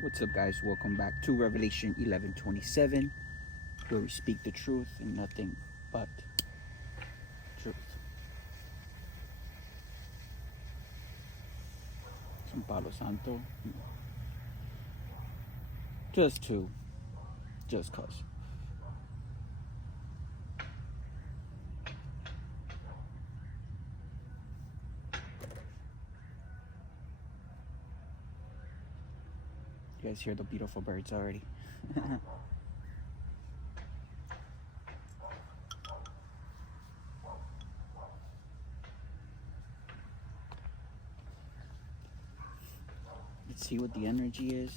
What's up, guys? Welcome back to Revelation 11:27, where we speak the truth and nothing but truth. Some Palo Santo. Just cause. You guys hear the beautiful birds already? Let's see what the energy is.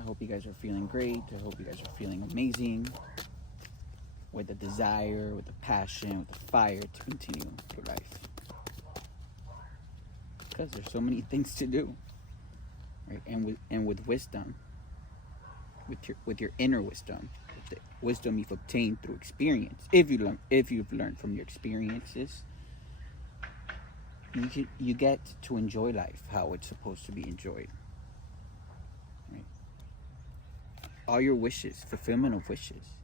I hope you guys are feeling great. I hope you guys are feeling amazing. With the desire, with the passion, with the fire to continue your life. Because there's so many things to do. Right? And with wisdom, with your inner wisdom, with the wisdom you've obtained through experience, if you've learned from your experiences, you get to enjoy life how it's supposed to be enjoyed. Right? All your wishes, fulfillment of wishes.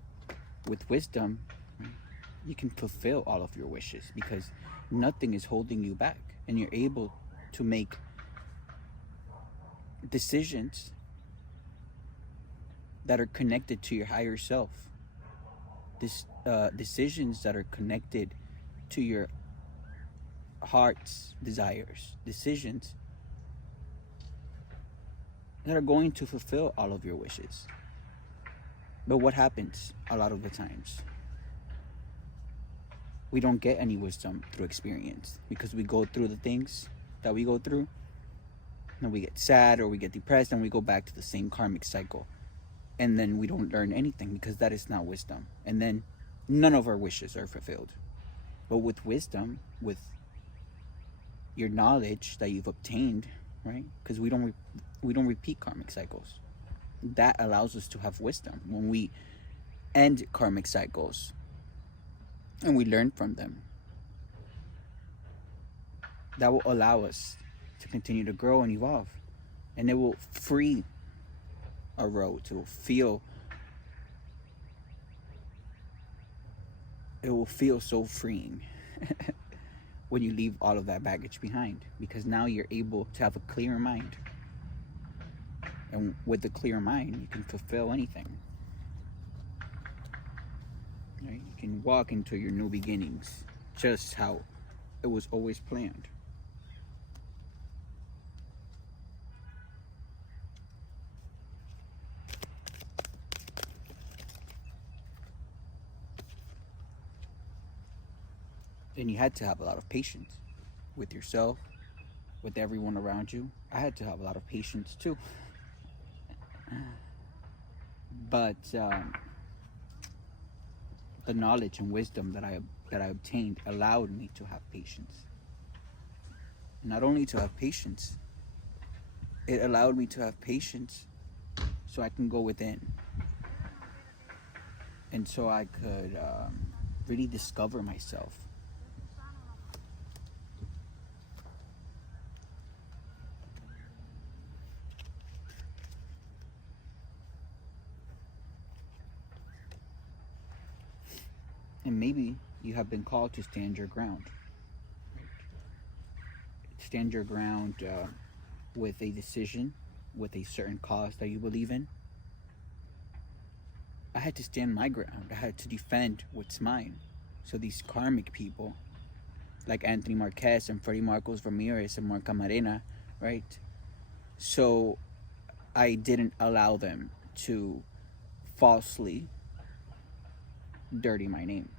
With wisdom, right, you can fulfill all of your wishes because nothing is holding you back, and you're able to make decisions that are connected to your higher self. Decisions that are connected to your heart's desires. Decisions that are going to fulfill all of your wishes. But what happens a lot of the times? We don't get any wisdom through experience because we go through the things that we go through, and we get sad or we get depressed and we go back to the same karmic cycle. And then we don't learn anything because that is not wisdom. And then none of our wishes are fulfilled. But with wisdom, with your knowledge that you've obtained, right? Because we don't repeat karmic cycles. That allows us to have wisdom when we end karmic cycles and we learn from them. That will allow us to continue to grow and evolve, and it will free our road. It will feel so freeing when you leave all of that baggage behind, because now you're able to have a clear mind. And with a clear mind, you can fulfill anything. Right? You can walk into your new beginnings just how it was always planned. And you had to have a lot of patience with yourself, with everyone around you. I had to have a lot of patience too. But the knowledge and wisdom that I obtained allowed me to have patience. Not only to have patience, it allowed me to have patience so I can go within. And so I could really discover myself. And maybe you have been called to stand your ground. Right? Stand your ground with a decision, with a certain cause that you believe in. I had to stand my ground. I had to defend what's mine. So these karmic people, like Anthony Marquez and Freddie Marcos Ramirez and Mark Camarena, right? So I didn't allow them to falsely dirty my name.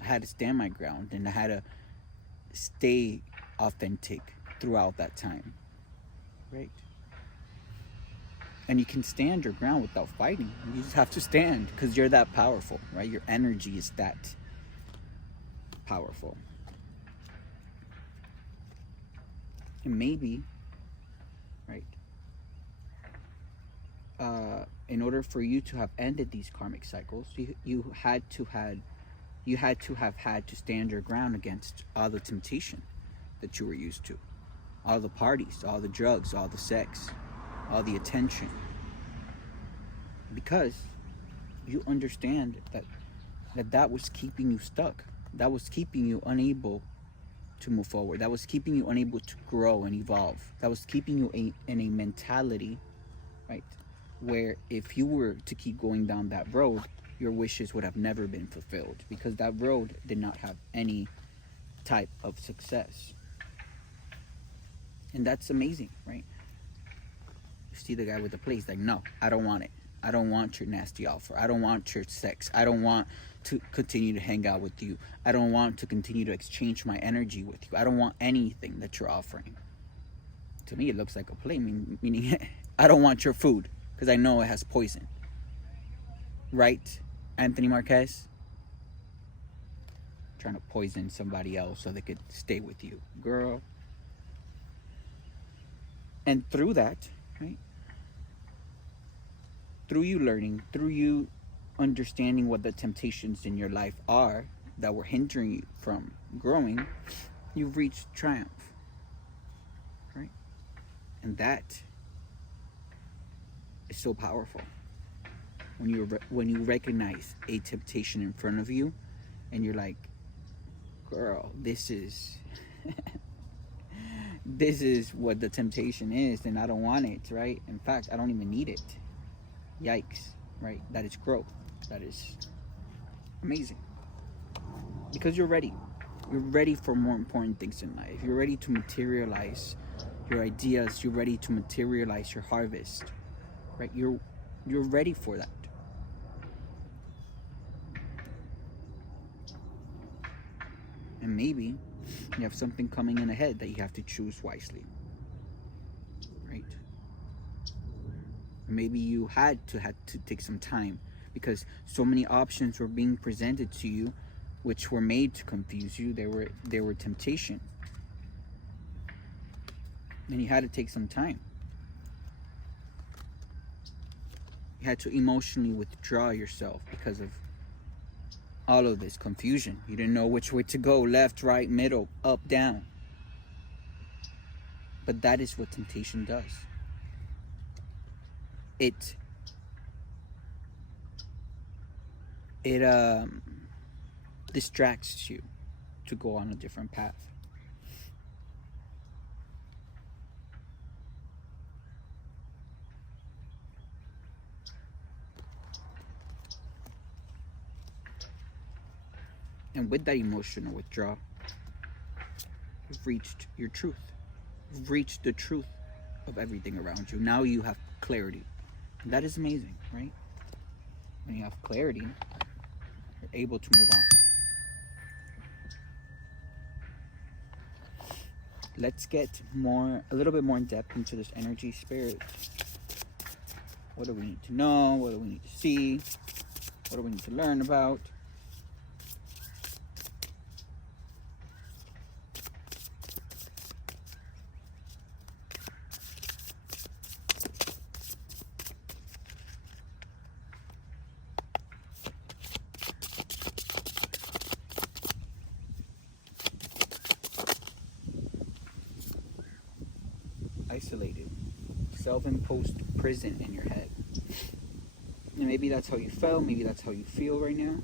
I had to stand my ground, and I had to stay authentic throughout that time, right? And you can stand your ground without fighting. You just have to stand because you're that powerful, right? Your energy is that powerful. And maybe, right, in order for you to have ended these karmic cycles, you had to have had to stand your ground against all the temptation that you were used to. all the parties, all the drugs, all the sex, all the attention. Because you understand that was keeping you stuck. That was keeping you unable to move forward. That was keeping you unable to grow and evolve. That was keeping you in a mentality, right, where if you were to keep going down that road, your wishes would have never been fulfilled, because that road did not have any type of success. And that's amazing, right? You see the guy with the place, like, no, I don't want it. I don't want your nasty offer. I don't want your sex. I don't want to continue to hang out with you. I don't want to continue to exchange my energy with you. I don't want anything that you're offering. To me, it looks like a play, meaning I don't want your food because I know it has poison. Right, Anthony Marquez? Trying to poison somebody else so they could stay with you. Girl. And through that, right? Through you learning, through you understanding what the temptations in your life are that were hindering you from growing, you've reached triumph, right? And that is so powerful. When you recognize a temptation in front of you, and you're like, girl, this is this is what the temptation is, and I don't want it, right? In fact, I don't even need it. Yikes, right? That is growth. That is amazing. Because you're ready. You're ready for more important things in life. You're ready to materialize your ideas. You're ready to materialize your harvest, right? You're ready for that. And maybe you have something coming in ahead that you have to choose wisely, right? Maybe you had to take some time because so many options were being presented to you, which were made to confuse you. They were temptation, and you had to take some time. You had to emotionally withdraw yourself because of all of this confusion. You didn't know which way to go, left, right, middle, up, down. But that is what temptation does. It distracts you to go on a different path. And with that emotional withdrawal, you've reached your truth. You've reached the truth of everything around you. Now you have clarity. And that is amazing, right? When you have clarity, you're able to move on. Let's get a little bit more in depth into this energy, spirit. What do we need to know? What do we need to see? What do we need to learn about? Isolated, self-imposed prison in your head. And maybe that's how you felt, maybe that's how you feel right now.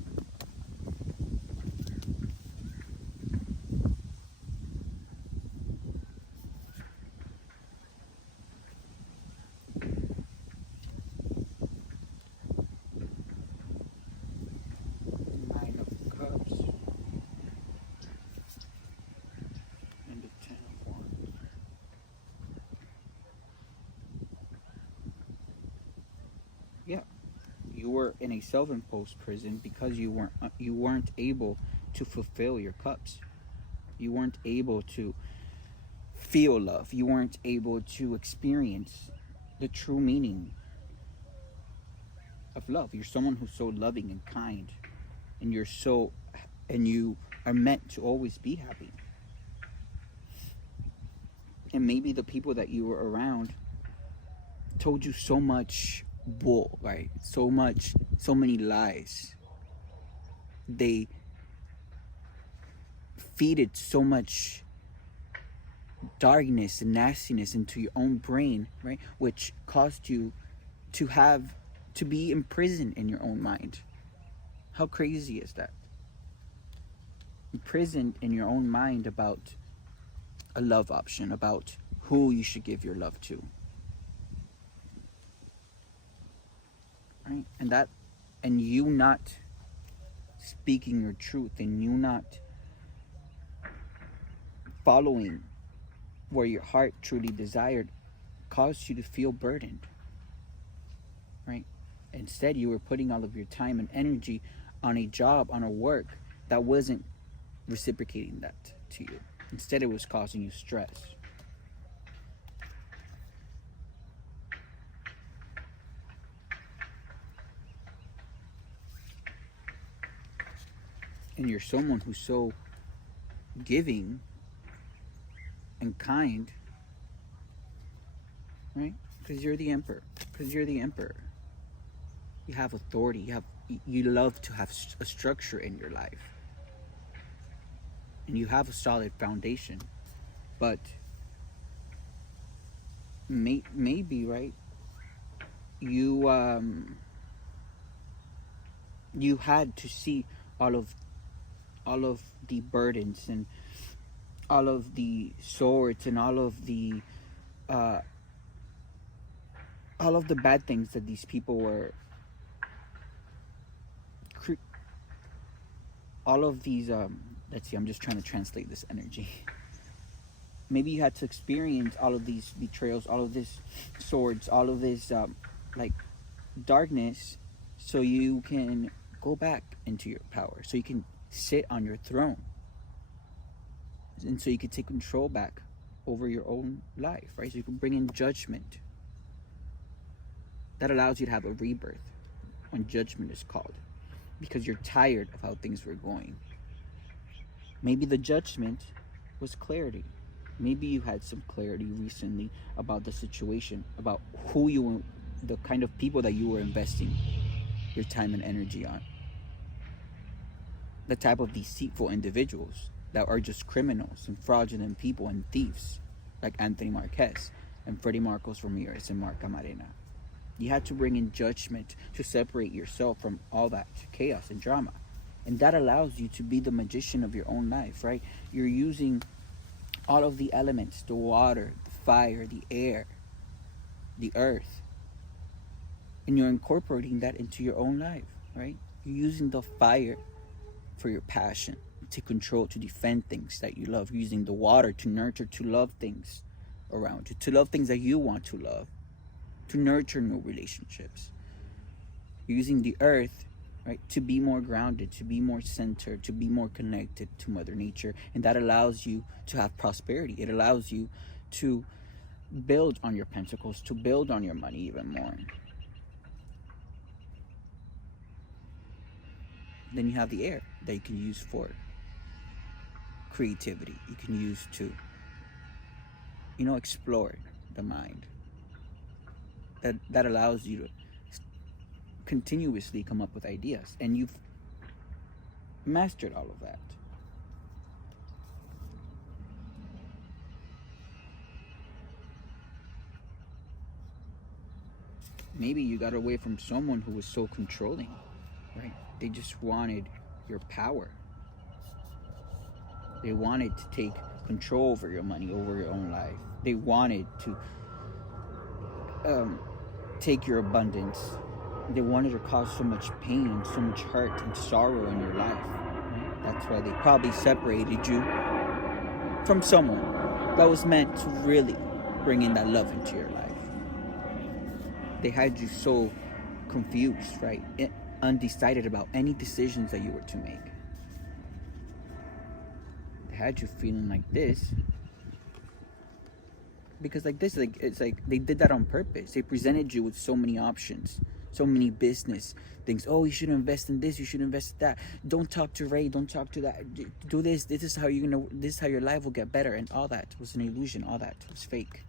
Nine of Cups and the Ten of Wands. Yeah, you were in a self-imposed prison because you weren't able to fulfill your cups. You weren't able to feel love. You weren't able to experience the true meaning of love. You're someone who's so loving and kind, and you are meant to always be happy. And maybe the people that you were around told you so much bull, right? So many lies. They feeded so much darkness and nastiness into your own brain, right? Which caused you to have to be imprisoned in your own mind. How crazy is that? Imprisoned in your own mind about a love option, about who you should give your love to. Right? And you not speaking your truth, and you not following where your heart truly desired, caused you to feel burdened. Right? Instead, you were putting all of your time and energy on a job, on a work that wasn't reciprocating that to you. Instead, it was causing you stress. And you're someone who's so giving and kind, right? Because you're the emperor. Because you're the emperor. You have authority. You love to have a structure in your life, and you have a solid foundation. But maybe, right? You you had to see all of the burdens and all of the swords and all of the bad things that these people were all of these let's see, I'm just trying to translate this energy. Maybe you had to experience all of these betrayals, all of this swords, all of this like darkness, so you can go back into your power, so you can sit on your throne, and so you can take control back over your own life, right? So you can bring in judgment. That allows you to have a rebirth when judgment is called, because you're tired of how things were going. Maybe the judgment was clarity. Maybe you had some clarity recently about the situation, about who you were, the kind of people that you were investing your time and energy on. The type of deceitful individuals that are just criminals and fraudulent people and thieves, like Anthony Marquez and Freddie Marcos Ramirez and Mark Camarena. You had to bring in judgment to separate yourself from all that chaos and drama. And that allows you to be the magician of your own life, right? You're using all of the elements, the water, the fire, the air, the earth, and you're incorporating that into your own life, right? You're using the fire for your passion, to control, to defend things that you love. You're using the water to nurture, to love things around you, to love things that you want to love, to nurture new relationships. You're using the earth, right, to be more grounded, to be more centered, to be more connected to Mother Nature. And that allows you to have prosperity. It allows you to build on your pentacles, to build on your money even more. Then you have the air that you can use for creativity. You can use to, explore the mind. That allows you to continuously come up with ideas, and you've mastered all of that. Maybe you got away from someone who was so controlling, right? They just wanted your power. They wanted to take control over your money, over your own life. They wanted to take your abundance. They wanted to cause so much pain and so much hurt and sorrow in your life. Right? That's why they probably separated you from someone that was meant to really bring in that love into your life. They had you so confused, right? Undecided about any decisions that you were to make. They had you feeling like this because it's like they did that on purpose. They presented you with so many options, so many business things. Oh, you should invest in this, you should invest in that. Don't talk to Ray, don't talk to that. Do this. This is how your life will get better. And all that was an illusion. All that was fake.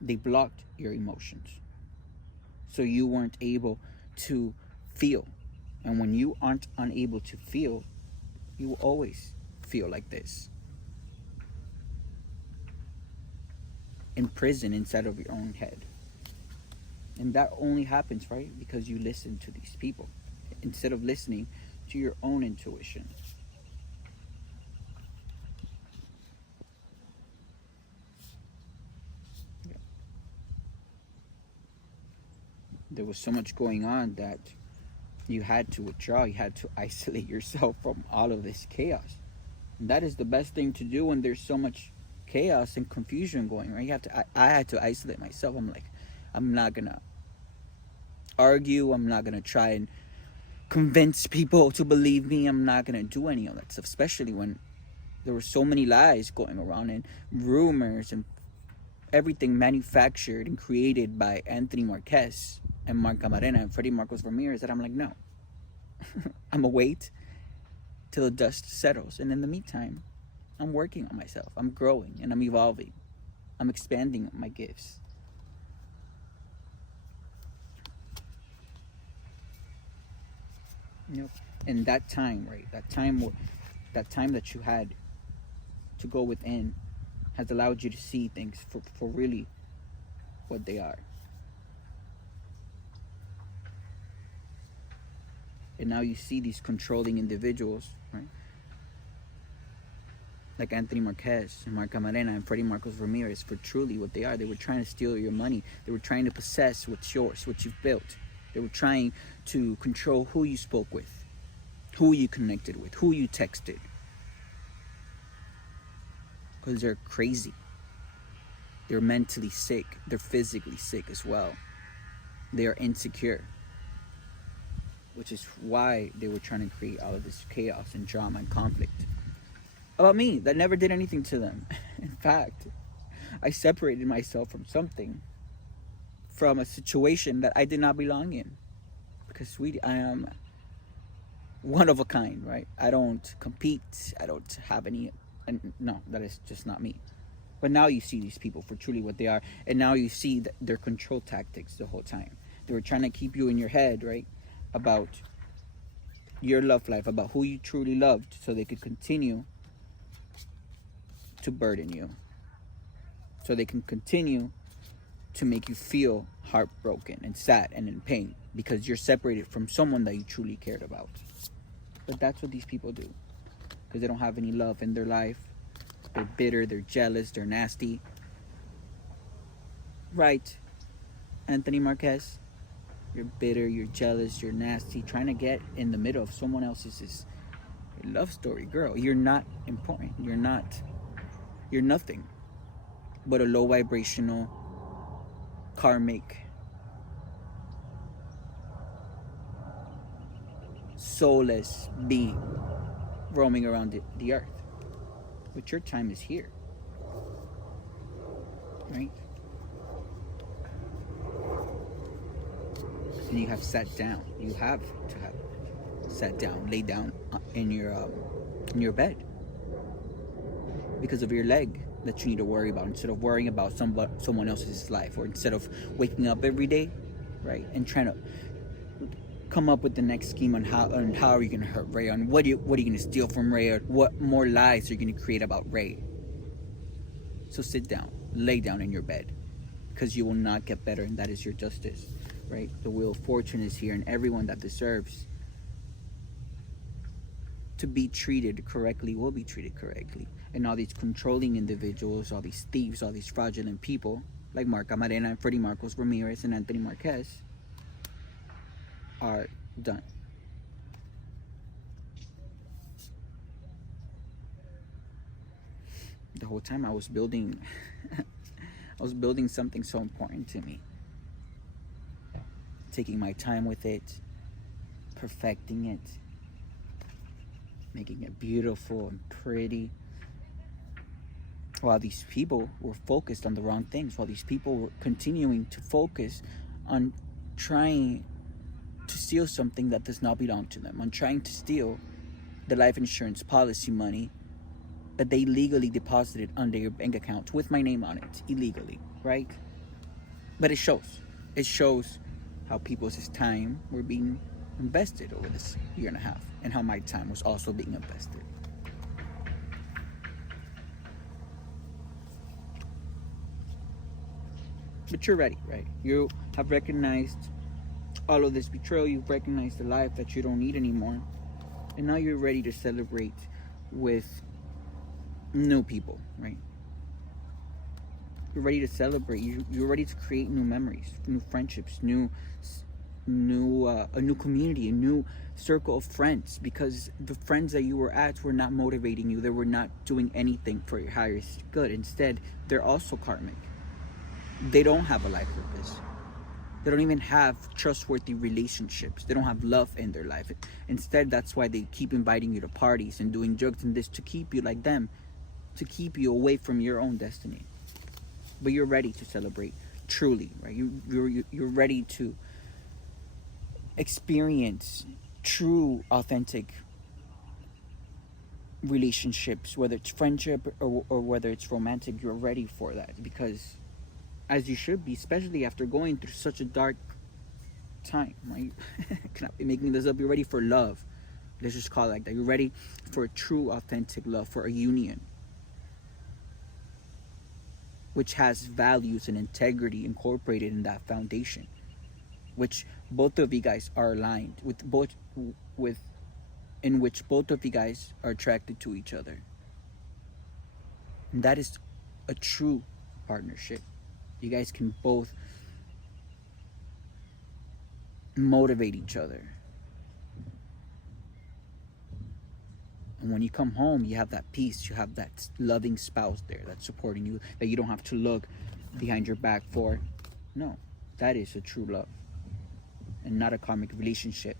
They blocked your emotions, so you weren't able to feel. And when you aren't unable to feel, you will always feel like this. in prison inside of your own head. And that only happens, right, because you listen to these people instead of listening to your own intuition. Yeah. There was so much going on that you had to withdraw, you had to isolate yourself from all of this chaos. And that is the best thing to do when there's so much chaos and confusion going, right? I had to isolate myself. I'm like, I'm not gonna argue, I'm not gonna try and convince people to believe me, I'm not gonna do any of that stuff, especially when there were so many lies going around and rumors and everything manufactured and created by Anthony Marquez and Mark Camarena and Freddie Marcos Ramirez, that I'm like, no. I'm gonna wait till the dust settles, and in the meantime, I'm working on myself, I'm growing and I'm evolving, I'm expanding my gifts. Yep. And that time, right, that time that you had to go within has allowed you to see things for really what they are. And now you see these controlling individuals, right? Like Anthony Marquez and Mark Camarena and Freddie Marcos Ramirez, for truly what they are. They were trying to steal your money. They were trying to possess what's yours, what you've built. They were trying to control who you spoke with, who you connected with, who you texted. Because they're crazy. They're mentally sick. They're physically sick as well. They are insecure. Which is why they were trying to create all of this chaos and drama and conflict. About me, that never did anything to them. In fact, I separated myself from something, from a situation that I did not belong in. Because, sweetie, I am one of a kind, right? I don't compete. I don't have any. And no, that is just not me. But now you see these people for truly what they are. And now you see their control tactics the whole time. They were trying to keep you in your head, right? About your love life, about who you truly loved, so they could continue to burden you, so they can continue to make you feel heartbroken and sad and in pain because you're separated from someone that you truly cared about. But that's what these people do, because they don't have any love in their life. They're bitter, they're jealous, they're nasty. Right, Anthony Marquez? You're bitter, you're jealous, you're nasty, trying to get in the middle of someone else's love story. Girl, you're not important. You're nothing but a low vibrational, karmic, soulless being roaming around the earth. But your time is here. Right? And you have sat down. You have to have sat down, laid down in your bed because of your leg that you need to worry about, instead of worrying about someone else's life, or instead of waking up every day, right, and trying to come up with the next scheme on how are you going to hurt Ray, on what are you going to steal from Ray, or what more lies are you going to create about Ray. So sit down, lay down in your bed, because you will not get better, and that is your justice. Right? The wheel of fortune is here, and everyone that deserves to be treated correctly will be treated correctly. And all these controlling individuals, all these thieves, all these fraudulent people, like Mark Camarena and Freddie Marcos Ramirez and Anthony Marquez, are done. The whole time I was building something so important to me. Taking my time with it, perfecting it, making it beautiful and pretty. While these people were focused on the wrong things, while these people were continuing to focus on trying to steal something that does not belong to them, on trying to steal the life insurance policy money that they legally deposited under your bank account with my name on it, illegally, right? But it shows how people's time were being invested over this year and a half, and how my time was also being invested. But you're ready, right? You have recognized all of this betrayal. You've recognized the life that you don't need anymore. And now you're ready to celebrate with new people, right? You're ready to celebrate. You're ready to create new memories, new friendships, a new community, a new circle of friends, because the friends that you were at were not motivating you. They were not doing anything for your highest good. Instead, they're also karmic. They don't have a life purpose. They don't even have trustworthy relationships. They don't have love in their life. Instead, that's why they keep inviting you to parties and doing drugs and this, to keep you like them, to keep you away from your own destiny. But you're ready to celebrate truly, right? You're ready to experience true, authentic relationships, whether it's friendship or whether it's romantic. You're ready for that, because as you should be, especially after going through such a dark time, right? Cannot be making this up. You're ready for love. Let's just call it like that. You're ready for a true, authentic love, for a union which has values and integrity incorporated in that foundation, which both of you guys are aligned with in which both of you guys are attracted to each other. And that is a true partnership. You guys can both motivate each other. And when you come home, you have that peace. You have that loving spouse there that's supporting you, that you don't have to look behind your back for. No, that is a true love and not a karmic relationship.